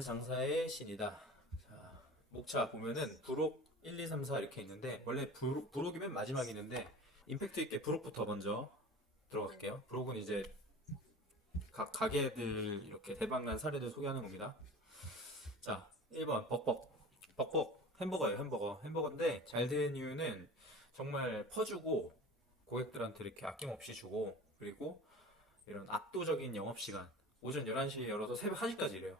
장사의 신이다. 자, 목차 보면은 부록 1, 2, 3, 4 이렇게 있는데 원래 부록이 맨 마지막에 있는데 임팩트 있게 부록부터 먼저 들어갈게요. 부록은 이제 각 가게들 이렇게 대박난 사례들 소개하는 겁니다. 자, 1번 벅벅. 벅벅 햄버거예요. 햄버거인데 잘 된 이유는 정말 퍼주고 고객들한테 이렇게 아낌없이 주고, 그리고 이런 압도적인 영업시간, 오전 11시에 열어서 새벽 1시까지 일해요.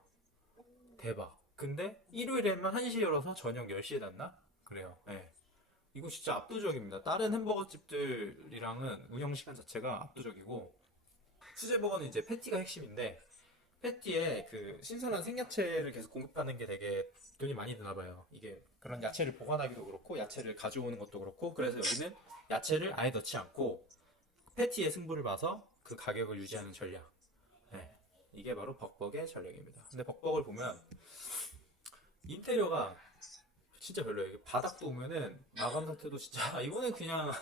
대박. 근데 일요일에만 1시에 열어서 저녁 10시에 닫나? 그래요. 예. 이거 진짜 압도적입니다. 다른 햄버거 집들이랑은 운영 시간 자체가 압도적이고, 수제버거는 이제 패티가 핵심인데, 패티에 그 신선한 생야채를 계속 공급하는 게 되게 돈이 많이 드나 봐요. 이게 그런 야채를 보관하기도 그렇고 야채를 가져오는 것도 그렇고, 그래서 여기는 야채를 아예 넣지 않고 패티의 승부를 봐서 그 가격을 유지하는 전략. 네. 이게 바로 벅벅의 전략입니다. 근데 벅벅을 보면 인테리어가 진짜 별로예요. 이게 바닥도 보면은 마감 상태도 진짜 이거는 그냥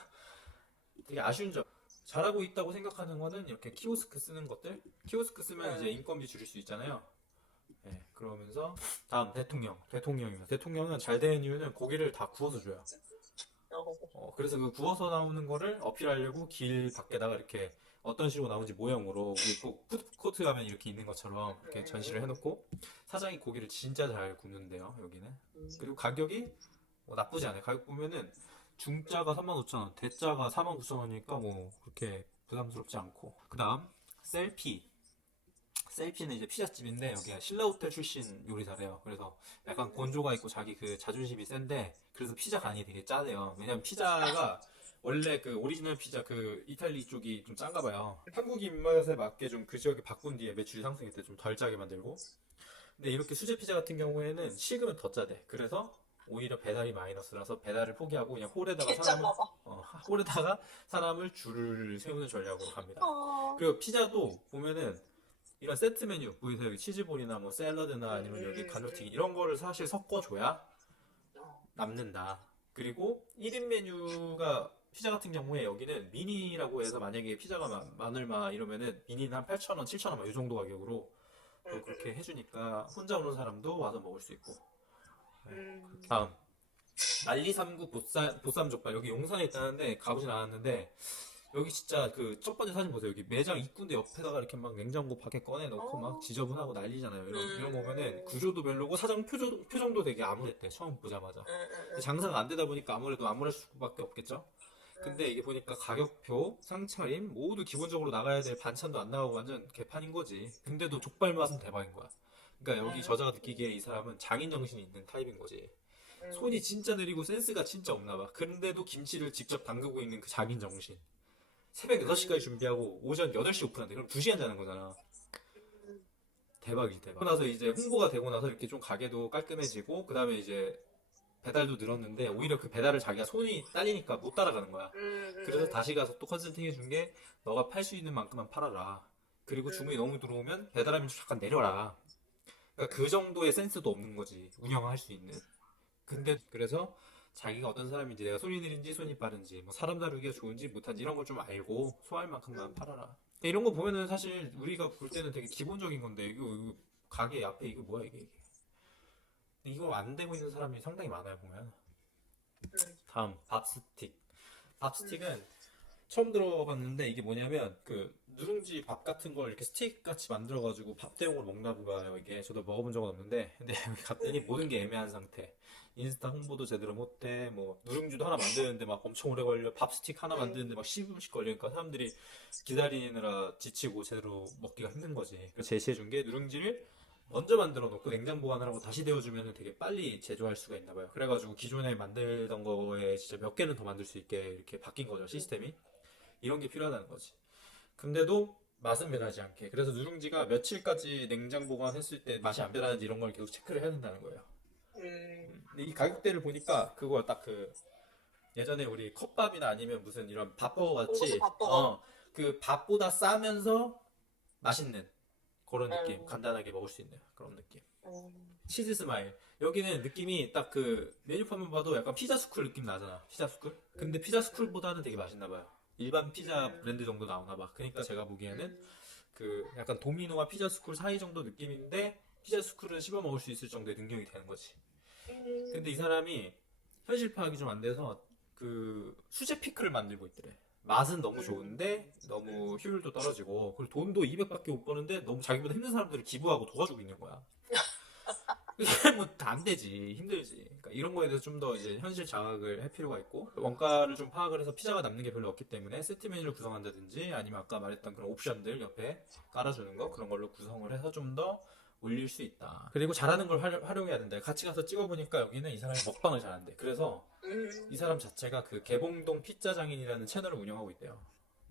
되게 아쉬운 점. 잘하고 있다고 생각하는 거는 이렇게 키오스크 쓰는 것들. 키오스크 쓰면 이제 인건비 줄일 수 있잖아요. 네, 그러면서 다음 대통령입니다. 대통령은 잘 되는 이유는 고기를 다 구워서 줘요. 그래서 그 구워서 나오는 거를 어필하려고 길 밖에다가 이렇게 어떤 식으로 나오는지 모형으로 우리 꼭 푸드코트 가면 이렇게 있는 것처럼 이렇게 전시를 해놓고, 사장이 고기를 진짜 잘 굽는데요, 여기는. 그리고 가격이 나쁘지 않아요. 가격 보면은 중짜가 35,000원, 대짜가 49,000원이니까 뭐 그렇게 부담스럽지 않고. 그 다음 셀피는 이제 피자집인데 여기가 신라호텔 출신 요리사래요. 그래서 약간 건조가 있고 자기 그 자존심이 센데, 그래서 피자 간이 되게 짜대요. 왜냐면 피자가 원래 그 오리지널 피자 그 이탈리 쪽이 좀 짠가 봐요. 한국 입맛에 맞게 좀 그 지역에 바꾼 뒤에 매출이 상승했대. 좀 덜 짜게 만들고. 근데 이렇게 수제 피자 같은 경우에는 식으면 더 짜대. 그래서 오히려 배달이 마이너스라서 배달을 포기하고 그냥 홀에다가 사람을 줄을 세우는 전략으로 갑니다. 그리고 피자도 보면은 이런 세트 메뉴 보이세요? 여기 치즈볼이나 뭐 샐러드나 아니면 여기 감자튀김 이런 거를 사실 섞어줘야 남는다. 그리고 1인 메뉴가 피자 같은 경우에 여기는 미니라고 해서, 만약에 피자가 마늘마 이러면은 미니는 한 8,000원, 7,000원 이 정도 가격으로 또 그렇게 해주니까 혼자 오는 사람도 와서 먹을 수 있고. 네. 다음 알리삼구 보쌈족발, 여기 용산에 있다는데 가보진 않았는데, 여기 진짜 그 첫 번째 사진 보세요. 여기 매장 입구인데 옆에다가 이렇게 막 냉장고 밖에 꺼내 놓고 막 지저분하고 난리잖아요. 이런 거 보면은 구조도 별로고 사장 표정도 되게 암울했대, 처음 보자마자. 장사가 안 되다 보니까 아무래도 암울할 수밖에 없겠죠. 근데 이게 보니까 가격표, 상차림 모두 기본적으로 나가야 될 반찬도 안 나가고 완전 개판인 거지. 근데도 족발 맛은 대박인 거야. 그러니까 여기 저자가 느끼기에 이 사람은 장인 정신이 있는 타입인 거지. 손이 진짜 느리고 센스가 진짜 없나 봐. 그런데도 김치를 직접 담그고 있는 그 장인 정신. 새벽 6시까지 준비하고 오전 8시 오픈한대. 그럼 2시간 자는 거잖아. 대박이지, 대박. 그러고 나서 이제 홍보가 되고 나서 이렇게 좀 가게도 깔끔해지고, 그 다음에 이제 배달도 늘었는데, 오히려 그 배달을 자기가 손이 딸리니까 못 따라가는 거야. 그래서 다시 가서 또 컨설팅 해준 게, 너가 팔 수 있는 만큼만 팔아라. 그리고 주문이 너무 들어오면 배달하면 잠깐 내려라. 그러니까 그 정도의 센스도 없는 거지, 운영할 수 있는. 근데 그래서 자기가 어떤 사람인지, 내가 손이 느린지 손이 빠른지, 뭐 사람 다루기가 좋은지 못한지 이런 걸 좀 알고 소화할 만큼만 팔아라. 근데 이런 거 보면은 사실 우리가 볼 때는 되게 기본적인 건데, 이거 가게 앞에 이거 뭐야 이게. 근데 이거 안 되고 있는 사람이 상당히 많아요, 보면. 다음 밥스틱. 밥스틱은 처음 들어봤는데, 이게 뭐냐면 그 누룽지 밥 같은 걸 이렇게 스틱 같이 만들어가지고 밥 대용으로 먹나 봐요. 이게 저도 먹어본 적은 없는데, 근데 여기 갔더니 모든 게 애매한 상태. 인스타 홍보도 제대로 못해. 뭐 누룽지도 하나 만드는데 막 엄청 오래 걸려. 밥 스틱 하나 만드는데 막 10분씩 걸리니까 사람들이 기다리느라 지치고 제대로 먹기가 힘든 거지. 그래서 제시해준 게, 누룽지를 먼저 만들어 놓고 냉장 보관하라고 다시 데워주면 되게 빨리 제조할 수가 있나 봐요. 그래가지고 기존에 만들던 거에 진짜 몇 개는 더 만들 수 있게 이렇게 바뀐 거죠, 시스템이. 이런 게 필요하다는 거지. 근데도 맛은 변하지 않게. 그래서 누룽지가 며칠까지 냉장 보관했을 때 맛이 안 변하는지 이런 걸 계속 체크를 해야 된다는 거예요. 근데 이 가격대를 보니까 그거 딱 그 예전에 우리 컵밥이나 아니면 무슨 이런 밥버거 같이, 그 밥보다 싸면서 맛있는 그런 느낌. 간단하게 먹을 수 있는 그런 느낌. 치즈 스마일. 여기는 느낌이 딱 그 메뉴판만 봐도 약간 피자 스쿨 느낌 나잖아. 피자 스쿨? 근데 피자 스쿨보다는 되게 맛있나 봐요. 일반 피자 브랜드 정도 나오나 봐. 그러니까 제가 보기에는 그 약간 도미노와 피자 스쿨 사이 정도 느낌인데, 피자 스쿨은 씹어 먹을 수 있을 정도의 능력이 되는 거지. 근데 이 사람이 현실 파악이 좀 안 돼서 그 수제 피클을 만들고 있더래. 맛은 너무 좋은데 너무 효율도 떨어지고 그리고 돈도 200밖에 못 버는데 너무 자기보다 힘든 사람들을 기부하고 도와주고 있는 거야. 이게 뭐 다 안 되지. 힘들지. 그러니까 이런 거에 대해서 좀 더 이제 현실 자각을 할 필요가 있고 원가를 좀 파악을 해서 피자가 남는 게 별로 없기 때문에 세트 메뉴를 구성한다든지 아니면 아까 말했던 그런 옵션들 옆에 깔아주는 거 그런 걸로 구성을 해서 좀 더 올릴 수 있다. 그리고 잘하는 걸 활용해야 된다. 같이 가서 찍어보니까 여기는 이 사람이 먹방을 잘한대. 그래서 이 사람 자체가 그 개봉동 피자 장인이라는 채널을 운영하고 있대요.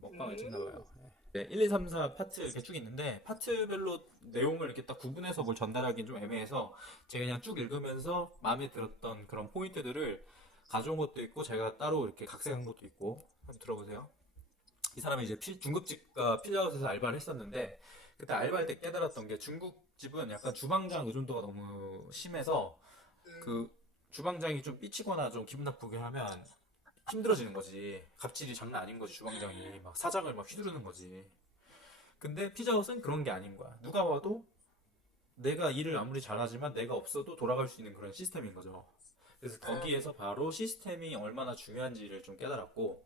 먹방을 찍나봐요. 네, 1, 2, 3, 4 파트 이렇게 쭉 있는데 파트별로 내용을 이렇게 딱 구분해서 뭘 전달하기는 좀 애매해서 제가 그냥 쭉 읽으면서 마음에 들었던 그런 포인트들을 가져온 것도 있고 제가 따로 이렇게 각색한 것도 있고 한번 들어보세요. 이 사람이 이제 중국집과 피자헛에서 알바를 했었는데 그때 알바할 때 깨달았던 게 중국집은 약간 주방장 의존도가 너무 심해서 그 주방장이 좀 삐치거나 좀 기분 나쁘게 하면 힘들어지는 거지. 갑질이 장난 아닌 거지. 주방장이 막 사장을 막 휘두르는 거지. 근데 피자헛은 그런 게 아닌 거야. 누가 와도 내가 일을 아무리 잘하지만 내가 없어도 돌아갈 수 있는 그런 시스템인 거죠. 그래서 거기에서 바로 시스템이 얼마나 중요한지를 좀 깨달았고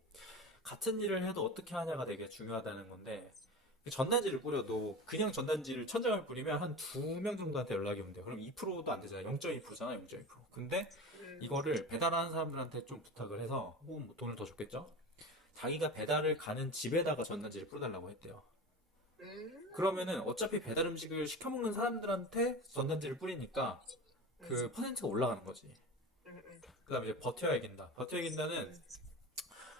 같은 일을 해도 어떻게 하냐가 되게 중요하다는 건데 전단지를 뿌려도 그냥 전단지를 1000장을 뿌리면 한 2명 정도한테 연락이 온대요. 그럼 2%도 안 되잖아요. 0.2%잖아, 0.2%. 근데 이거를 배달하는 사람들한테 좀 부탁을 해서 혹은 뭐 돈을 더 줬겠죠? 자기가 배달을 가는 집에다가 전단지를 뿌려달라고 했대요. 그러면은 어차피 배달 음식을 시켜먹는 사람들한테 전단지를 뿌리니까 그 퍼센트가 올라가는 거지. 그 다음에 이제 버텨야 이긴다. 버텨야 이긴다는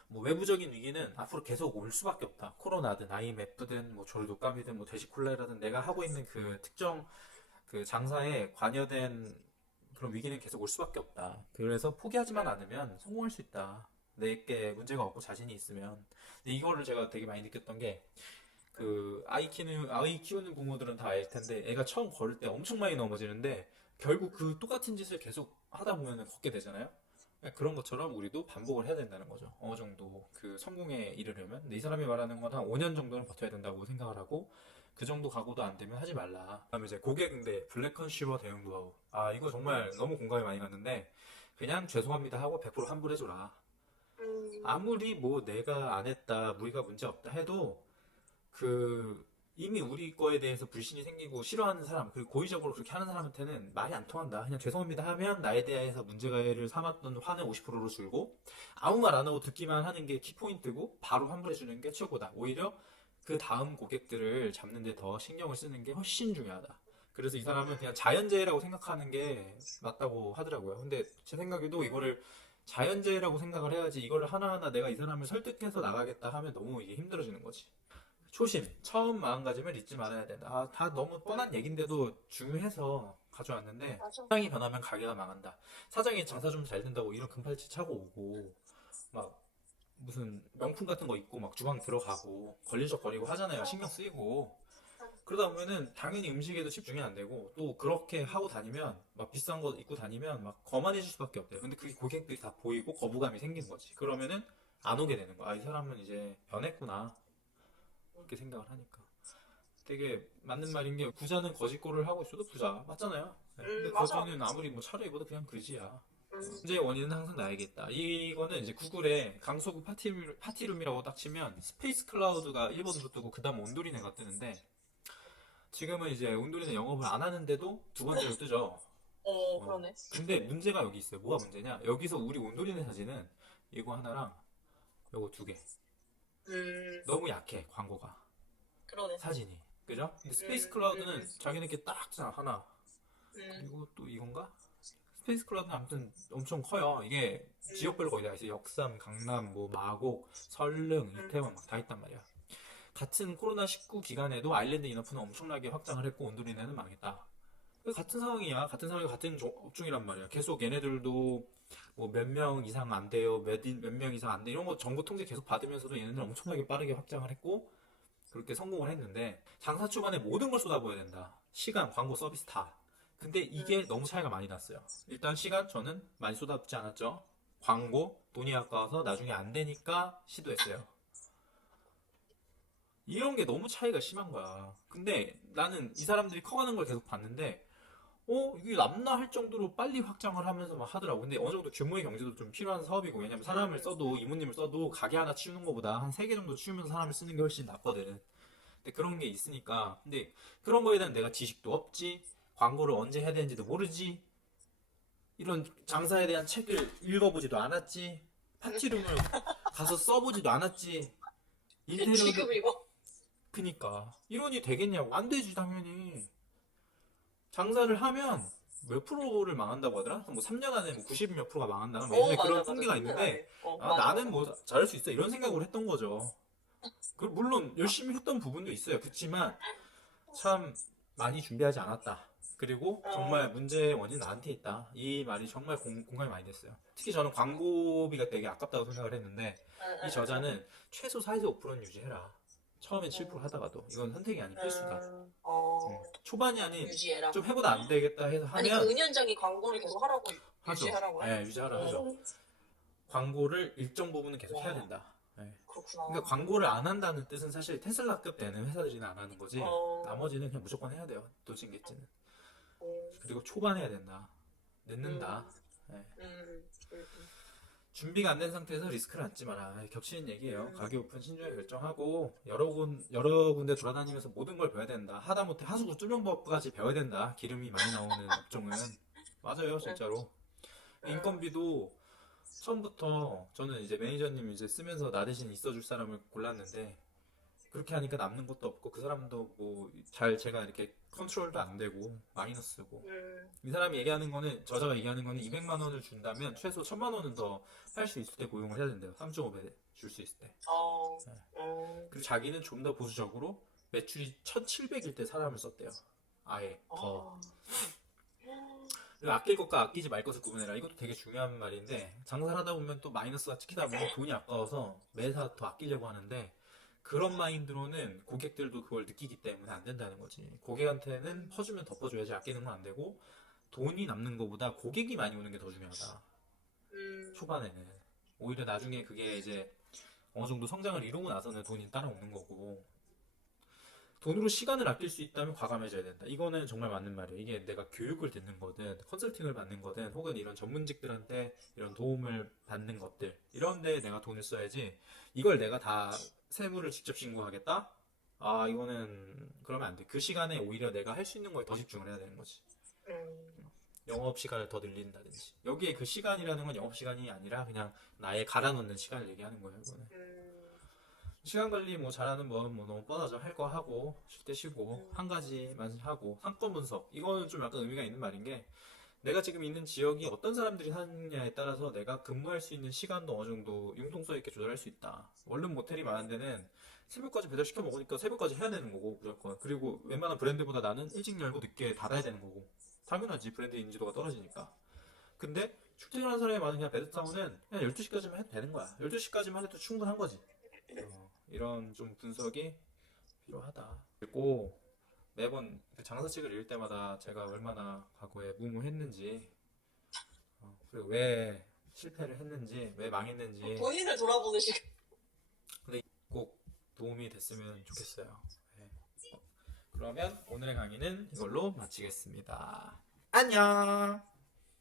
뭐 외부적인 위기는 앞으로 계속 올 수밖에 없다. 코로나든 IMF든 뭐 졸독감이든 뭐 돼지콜레라든 내가 하고 있는 그 특정 그 장사에 관여된 그런 위기는 계속 올 수밖에 없다. 그래서 포기하지만 않으면 성공할 수 있다. 내게 문제가 없고 자신이 있으면. 근데 이거를 제가 되게 많이 느꼈던 게 그 아이 키우는 부모들은 다 알 텐데 애가 처음 걸을 때 엄청 많이 넘어지는데 결국 그 똑같은 짓을 계속 하다 보면 걷게 되잖아요. 그런 것처럼 우리도 반복을 해야 된다는 거죠. 어느 정도 그 성공에 이르려면. 근데 이 사람이 말하는 건 한 5년 정도는 버텨야 된다고 생각을 하고 그 정도 각오도 안 되면 하지 말라. 그다음에 이제 고객응대 블랙 컨슈머 대응 노하우. 아 이거 정말 너무 공감이 많이 갔는데 그냥 죄송합니다 하고 100% 환불해줘라. 아무리 뭐 내가 안 했다, 우리가 문제 없다 해도 그 이미 우리 거에 대해서 불신이 생기고 싫어하는 사람 그리고 고의적으로 그렇게 하는 사람한테는 말이 안 통한다. 그냥 죄송합니다 하면 나에 대해서 문제를 삼았던 화는 50%로 줄고 아무 말 안 하고 듣기만 하는 게 키포인트고 바로 환불해주는 게 최고다. 오히려 그 다음 고객들을 잡는 데 더 신경을 쓰는 게 훨씬 중요하다. 그래서 이 사람은 그냥 자연재해라고 생각하는 게 맞다고 하더라고요. 근데 제 생각에도 이거를 자연재해라고 생각을 해야지 이거를 하나하나 내가 이 사람을 설득해서 나가겠다 하면 너무 이게 힘들어지는 거지. 초심, 처음 마음가짐을 잊지 말아야 된다. 아, 다 너무 뻔한 얘긴데도 중요해서 가져왔는데 사장이 변하면 가게가 망한다. 사장이 장사 좀 잘 된다고 이런 금팔찌 차고 오고 막 무슨 명품 같은 거 입고 막 주방 들어가고 걸리적거리고 하잖아요. 신경 쓰이고 그러다 보면은 당연히 음식에도 집중이 안 되고 또 그렇게 하고 다니면 막 비싼 거 입고 다니면 막 거만해질 수밖에 없대요. 근데 그게 고객들이 다 보이고 거부감이 생기는 거지. 그러면은 안 오게 되는 거야. 아, 이 사람은 이제 변했구나. 이렇게 생각을 하니까 되게 맞는 말인 게 부자는 거짓골을 하고 있어도 부자 맞잖아요. 네. 근데 맞아. 거지는 아무리 뭐 차려 입어도 그냥 그지야. 문제의 원인은 항상 나에게 있다. 이거는 이제 구글에 강서구 파티룸이라고 딱 치면 스페이스 클라우드가 1번으로 뜨고 그 다음 온도리네가 뜨는데 지금은 이제 온도리네 영업을 안 하는데도 두 번째로 뜨죠. 그러네. 근데 문제가 여기 있어요. 뭐가 문제냐? 여기서 우리 온도리네 사진은 이거 하나랑 이거 두 개. 너무 약해 광고가. 그러네. 사진이 그죠? 근데 스페이스 클라우드는 자기네께 딱 뜨잖아 하나. 그리고 또 이건가? 스페이스 클라우드는 아무튼 엄청 커요. 이게 지역별로 거의 다 있어요. 역삼, 강남, 뭐 마곡, 설릉, 이태원 막 다 있단 말이야. 같은 코로나19 기간에도 아일랜드 인어프는 엄청나게 확장을 했고 온도리네는 망했다. 같은 상황이야. 같은 상황이 같은 업종이란 말이야. 계속 얘네들도 뭐 몇 명 이상 안 돼요. 몇 명 이상 안 돼. 이런 거 정보 통제 계속 받으면서도 얘네는 엄청나게 빠르게 확장을 했고 그렇게 성공을 했는데 장사 초반에 모든 걸 쏟아부어야 된다. 시간, 광고, 서비스 다. 근데 이게 너무 차이가 많이 났어요. 일단 시간 저는 많이 쏟아붓지 않았죠. 광고, 돈이 아까워서 나중에 안 되니까 시도했어요. 이런 게 너무 차이가 심한 거야. 근데 나는 이 사람들이 커가는 걸 계속 봤는데 이게 남나 할 정도로 빨리 확장을 하면서 막 하더라고. 근데 어느 정도 규모의 경제도 좀 필요한 사업이고, 왜냐면 사람을 써도, 이모님을 써도 가게 하나 치우는 것보다 한 3개 정도 치우면서 사람을 쓰는 게 훨씬 낫거든. 근데 그런 게 있으니까. 근데 그런 거에 대한 내가 지식도 없지, 광고를 언제 해야 되는지도 모르지, 이런 장사에 대한 책을 읽어보지도 않았지, 파티룸을 가서 써보지도 않았지, 인테리어도, 지금 이거. 그니까. 이론이 되겠냐고. 안 되지, 당연히. 장사를 하면 몇 프로를 망한다고 하더라? 뭐 3년 안에 뭐 90 몇 프로가 망한다. 뭐 예전에 그런 통계가 있는데, 나는 뭐 잘할 수 있어. 이런 생각을 했던 거죠. 물론 열심히 했던 부분도 있어요. 그렇지만 참 많이 준비하지 않았다. 그리고 정말 문제의 원인은 나한테 있다. 이 말이 정말 공감이 많이 됐어요. 특히 저는 광고비가 되게 아깝다고 생각을 했는데, 이 저자는 최소 4에서 5%는 유지해라. 처음엔 7% 하다가도. 이건 선택이 아닌 필수다. 초반이 아닌 유지해라. 좀 해보다 안 되겠다 해서 아니 그 하면 은연장이 광고를 계속 하라고 하죠. 유지하라고 해? 네, 유지하라 하죠. 광고를 일정 부분은 계속 해야 된다. 네. 그렇구나. 그러니까 광고를 안 한다는 뜻은 사실 테슬라급 되는 회사들이는 안 하는 거지. 어. 나머지는 그냥 무조건 해야 돼요. 도찐개찌는. 어. 그리고 초반 해야 된다. 늦는다. 네. 음. 준비가 안 된 상태에서 리스크를 안지 마라. 겹치는 얘기예요. 가게 오픈 신중하게 결정하고 여러 군데 돌아다니면서 모든 걸 배워야 된다. 하다못해 하수구 뚫명법까지 배워야 된다. 기름이 많이 나오는 업종은. 맞아요, 진짜로. 인건비도 처음부터 저는 이제 매니저님 이제 쓰면서 나 대신 있어줄 사람을 골랐는데, 그렇게 하니까 남는 것도 없고 그 사람도 뭐 잘 제가 이렇게 컨트롤도 안 되고 마이너스고, 이 사람이 얘기하는 거는, 저자가 얘기하는 거는 200만 원을 준다면 최소 1000만 원은 더 할 수 있을 때 고용을 해야 된대요. 3.5배 줄 수 있을 때. 그리고 자기는 좀 더 보수적으로 매출이 1700일 때 사람을 썼대요. 아예 더. 그리고 아낄 것과 아끼지 말 것을 구분해라. 이것도 되게 중요한 말인데, 장사를 하다 보면 또 마이너스가 찍히다 보면 돈이 아까워서 매사 더 아끼려고 하는데, 그런 마인드로는 고객들도 그걸 느끼기 때문에 안 된다는 거지. 고객한테는 퍼주면 덮어줘야지 아끼는 건 안 되고, 돈이 남는 것보다 고객이 많이 오는 게 더 중요하다. 초반에는. 오히려 나중에 그게 이제 어느 정도 성장을 이루고 나서는 돈이 따라오는 거고, 돈으로 시간을 아낄 수 있다면 과감해져야 된다. 이거는 정말 맞는 말이에요. 이게 내가 교육을 듣는 거든 컨설팅을 받는 거든 혹은 이런 전문직들한테 이런 도움을 받는 것들, 이런 데에 내가 돈을 써야지, 이걸 내가 다 세무를 직접 신고하겠다? 아, 이거는 그러면 안 돼. 그 시간에 오히려 내가 할 수 있는 거에 더 집중을 해야 되는 거지. 영업 시간을 더 늘린다든지. 여기에 그 시간이라는 건 영업 시간이 아니라 그냥 나의 갈아 넣는 시간을 얘기하는 거예요, 이거는. 시간 관리 뭐 잘하는 건 뭐 너무 뻔하죠. 할 거 하고 쉴 때 쉬고 한 가지만 하고, 상권 분석, 이거는 좀 약간 의미가 있는 말인 게, 내가 지금 있는 지역이 어떤 사람들이 사느냐에 따라서 내가 근무할 수 있는 시간도 어느 정도 융통성 있게 조절할 수 있다. 원룸 모텔이 많은 데는 새벽까지 배달시켜 먹으니까 새벽까지 해야 되는 거고 무조건. 그리고 웬만한 브랜드보다 나는 일찍 열고 늦게 닫아야 되는 거고. 당연하지, 브랜드 인지도가 떨어지니까. 근데 출퇴근하는 사람이 많은 그냥 베드타운은 그냥 12시까지만 해도 되는 거야. 12시까지만 해도 충분한 거지. 이런 좀 분석이 필요하다. 그리고 매번 장사책을 읽을 때마다 제가 얼마나 과거에 무모했는지, 그리고 왜 실패를 했는지, 왜 망했는지 본인을 돌아보는 시간. 꼭 도움이 됐으면 좋겠어요. 네. 그러면 오늘의 강의는 이걸로 마치겠습니다. 안녕.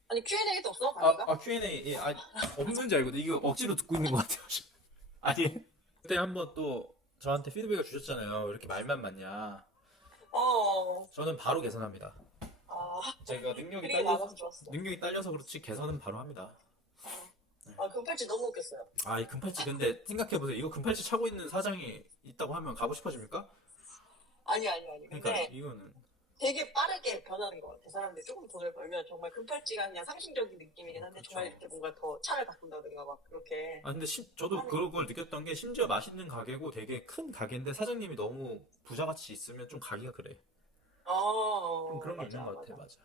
아니 Q&A도 없어? 강의가? Q&A. 예, 없는지 알거든. 이거 억지로 듣고 있는 것 같아요. 아니, 그때 한번 또 저한테 피드백을 주셨잖아요. 왜 이렇게 말만 많냐. 저는 바로 개선합니다. 제가 되게 많아서 좋았어. 능력이 딸려서 그렇지 개선은 바로 합니다. 금팔찌 너무 웃겼어요. 이 금팔찌, 근데 생각해보세요. 이거 금팔찌 차고 있는 사장이 있다고 하면 가고 싶어집니까? 아니. 그러니까 근데 이거는 되게 빠르게 변하는 것 같아. 사람들이 조금 돈을 벌면 정말 금팔찌가 그냥 상징적인 느낌이긴 한데, 그쵸. 정말 이렇게 뭔가 더 차를 바꾼다든가 막 그렇게. 근데 저도 그런 걸 느꼈던 게, 심지어 맛있는 가게고 되게 큰 가게인데 사장님이 너무 부자같이 있으면 좀 가기가 그래. 좀 그런 게 있는 것 같아. 맞아.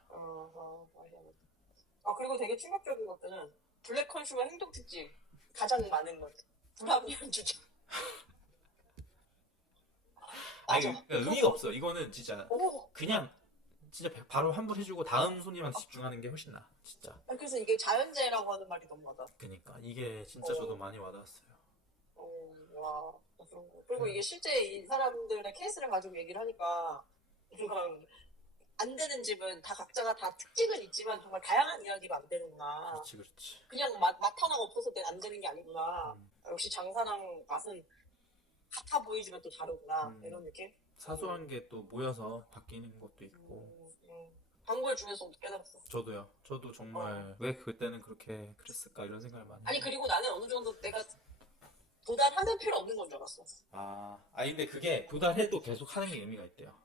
그리고 되게 충격적인 것들은 블랙 컨슈머 행동 특집 가장 많은 것. 불합리한 주장. 그러니까 의미가 없어. 이거는 진짜 그냥 진짜 바로 환불해주고 다음 손님한테 집중하는 게 훨씬 나아. 진짜. 그래서 이게 자연재해라고 하는 말이 너무 맞아. 그니까 이게 진짜 저도 많이 와닿았어요. 와, 그런 거. 그리고 이게 실제 이 사람들의 케이스를 가지고 얘기를 하니까, 뭔가 안 되는 집은 다 각자가 다 특징은 있지만 정말 다양한 이야기로 안 되는구나. 그렇지, 그렇지. 그냥 맛 하나가 없어서 안 되는 게 아니구나. 음. 역시 장사랑 맛은 같아 보이지만 또 다르구나. 이런 느낌? 사소한 게 또 모여서 바뀌는 것도 있고. 단골 중에서 깨달았어. 저도요. 저도 정말 왜 그때는 그렇게 그랬을까 이런 생각을 많이 아니 해요. 그리고 나는 어느 정도 내가 도달하면 필요 없는 건 줄 알았어. 아니 근데 그게 도달해도 계속 하는 게 의미가 있대요.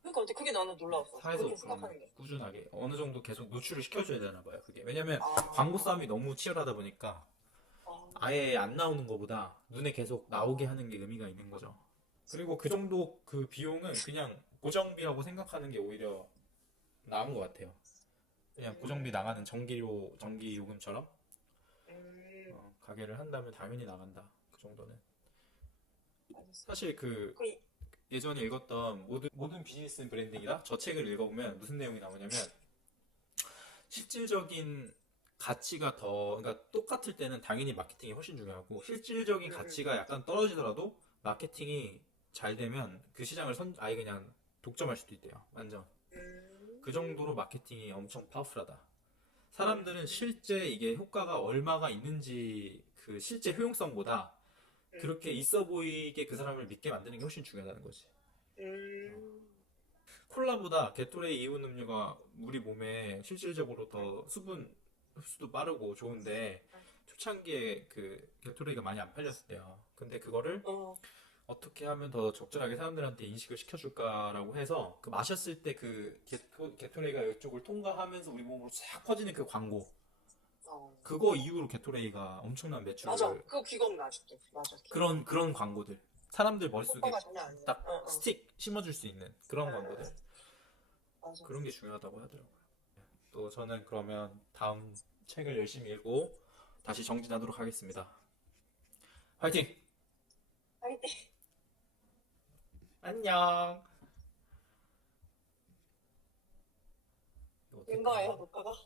그러니까 근데 그게 나는 놀라웠어. 사회에서 그렇게 생각하는 게. 꾸준하게 어느 정도 계속 노출을 시켜줘야 되나 봐요. 그게 왜냐면 아. 광고 싸움이 너무 치열하다 보니까 아예 안 나오는 것보다 눈에 계속 나오게 하는 게 의미가 있는 거죠. 그리고 그 정도 그 비용은 그냥 고정비라고 생각하는 게 오히려 나은 것 같아요. 그냥 고정비 나가는 전기료, 전기 요금처럼 가게를 한다면 당연히 나간다. 그 정도는. 알겠어. 사실 그 예전에 읽었던 모든 비즈니스는 브랜딩이다. 저 책을 읽어보면 무슨 내용이 나오냐면 실질적인 가치가 그러니까 똑같을 때는 당연히 마케팅이 훨씬 중요하고 실질적인 가치가 약간 떨어지더라도 마케팅이 잘 되면 그 시장을 아예 그냥 독점할 수도 있대요. 완전. 그 정도로 마케팅이 엄청 파워풀하다. 사람들은 실제 이게 효과가 얼마가 있는지 그 실제 효용성보다 그렇게 있어 보이게 그 사람을 믿게 만드는 게 훨씬 중요하다는 거지. 콜라보다 게토레이 이온 음료가 우리 몸에 실질적으로 더 수분 흡수도 빠르고 좋은데 초창기에 그 게토레이가 많이 안 팔렸을 때요. 근데 그거를 어떻게 하면 더 적절하게 사람들한테 인식을 시켜줄까라고 해서 그 마셨을 때 그 게토레이가 이쪽을 통과하면서 우리 몸으로 싹 퍼지는 그 광고. 그거 이후로 게토레이가 엄청난 매출을. 맞아. 그거 기억나 아직도. 맞아. 그런 광고들. 사람들 머릿속에 효과가 장난 아니야. 딱 스틱 심어줄 수 있는 그런 광고들. 맞아. 그런 게 중요하다고 하더라고요. 또 저는 그러면 다음 책을 열심히 읽고 다시 정진하도록 하겠습니다. 화이팅! 화이팅. 안녕! 된 거예요, 녹화가?